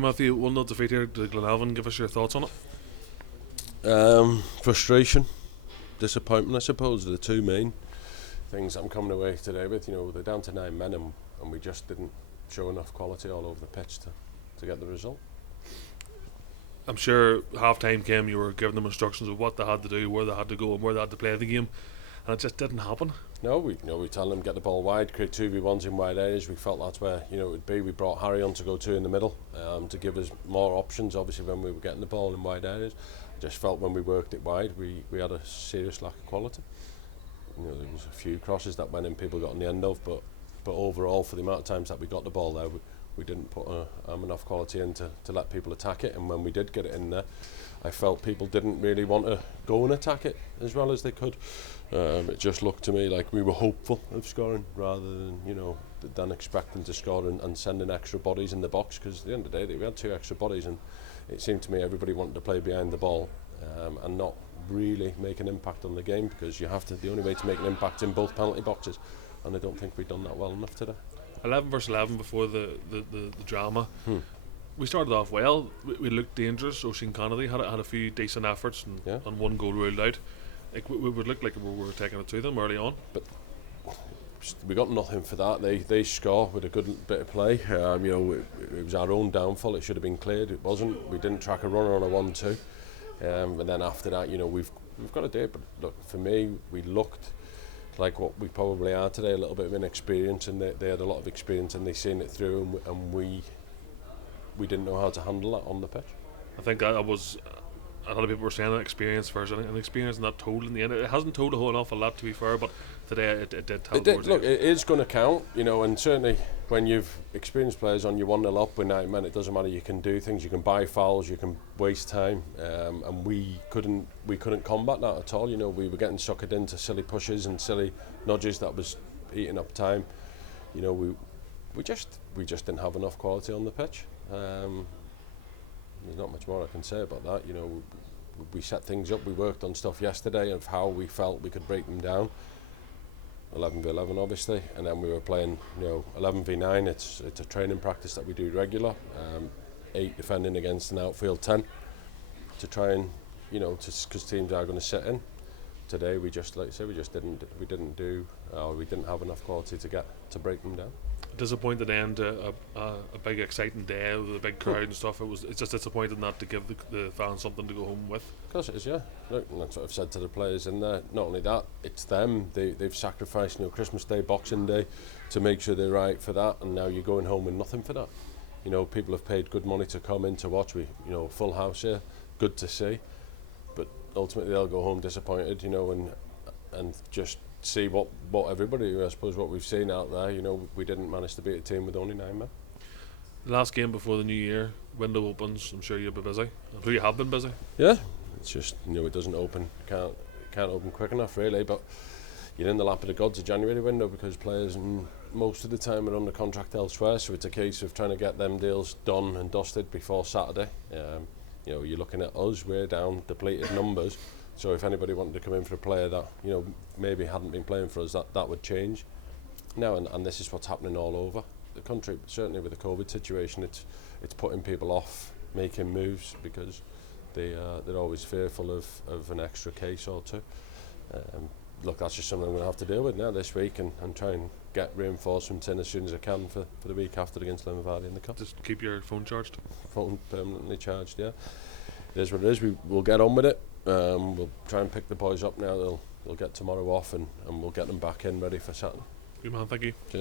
Matthew, 1-0 defeat here to Glenavon. Give us your thoughts on it. Frustration, disappointment, I suppose, are the two main things I'm coming away today with. They're down to 9 men and we just didn't show enough quality all over the pitch to get the result. I'm sure half-time came, you were giving them instructions of what they had to do, where they had to go and where they had to play the game, and it just didn't happen. No, we tell them get the ball wide, create 2v1s in wide areas. We felt that's where it would be. We brought Harry on to go 2 in the middle to give us more options, obviously, when we were getting the ball in wide areas. Just felt when we worked it wide, we had a serious lack of quality. There was a few crosses that went in, people got on the end of, but overall, for the amount of times that we got the ball there, we didn't put enough quality in to let people attack it. And when we did get it in there, I felt people didn't really want to go and attack it as well as they could. It just looked to me like we were hopeful of scoring rather than expecting to score and sending extra bodies in the box, because at the end of the day we had 2 extra bodies and it seemed to me everybody wanted to play behind the ball and not really make an impact on the game, because the only way to make an impact in both penalty boxes, and I don't think we've done that well enough today. 11 versus 11 before the drama. We started off well. We looked dangerous. Oisin Kennedy had a few decent efforts and 1 goal ruled out. We would look like we were taking it to them early on. But we got nothing for that. They score with a good bit of play. It was our own downfall. It should have been cleared. It wasn't. We didn't track a runner on a 1-2. And then after that, we've got to do it. But look, for me, we looked like what we probably are today, a little bit of inexperience, and they had a lot of experience and they seen it through, and we didn't know how to handle that on the pitch. I think that was a lot of people were saying experience first, and experience and that told in the end. It hasn't told a whole awful lot, to be fair, but today it did tell. Look, it is going to count, and certainly when you've experienced players on you 1-0 up with 9 men, it doesn't matter. You can do things, you can buy fouls, you can waste time, and we couldn't combat that at all. We were getting suckered into silly pushes and silly nudges that was eating up time. We just didn't have enough quality on the pitch. There's not much more I can say about that. We set things up. We worked on stuff yesterday of how we felt we could break them down. 11v11 obviously, and then we were playing 11v9. It's a training practice that we do regular. 8 defending against an outfield 10 to try and because teams are going to sit in. Today we just, like I say, we didn't have enough quality to break them down. Disappointed to end a big exciting day with a big crowd and stuff. It's just disappointing not to give the fans something to go home with. Of course it is, yeah. Look, and that's what I've said to the players in there. Not only that, it's them. They've sacrificed Christmas Day, Boxing Day to make sure they're right for that, and now you're going home with nothing for that. People have paid good money to come in to watch. Full house here, good to see, but ultimately they'll go home disappointed, and just see what everybody, I suppose, what we've seen out there. We didn't manage to beat a team with only 9 men. The last game before the new year, window opens. I'm sure you'll be busy. I'm sure you have been busy. Yeah, it's just it doesn't open, can't open quick enough really. But you're in the lap of the gods, a January window, because players most of the time are under contract elsewhere. So it's a case of trying to get them deals done and dusted before Saturday. You're looking at us. We're down depleted numbers. So if anybody wanted to come in for a player that maybe hadn't been playing for us, that would change. Now and this is what's happening all over the country. Certainly with the COVID situation, it's putting people off making moves because they're always fearful of an extra case or 2. Look, that's just something I'm going to have to deal with now this week and try and get reinforcements in as soon as I can for the week after against Glenavon in the cup. Just keep your phone charged. Phone permanently charged, yeah. It is what it is. We'll get on with it. We'll try and pick the boys up now. They'll get tomorrow off and we'll get them back in ready for Saturday. Good man, thank you. Cheers.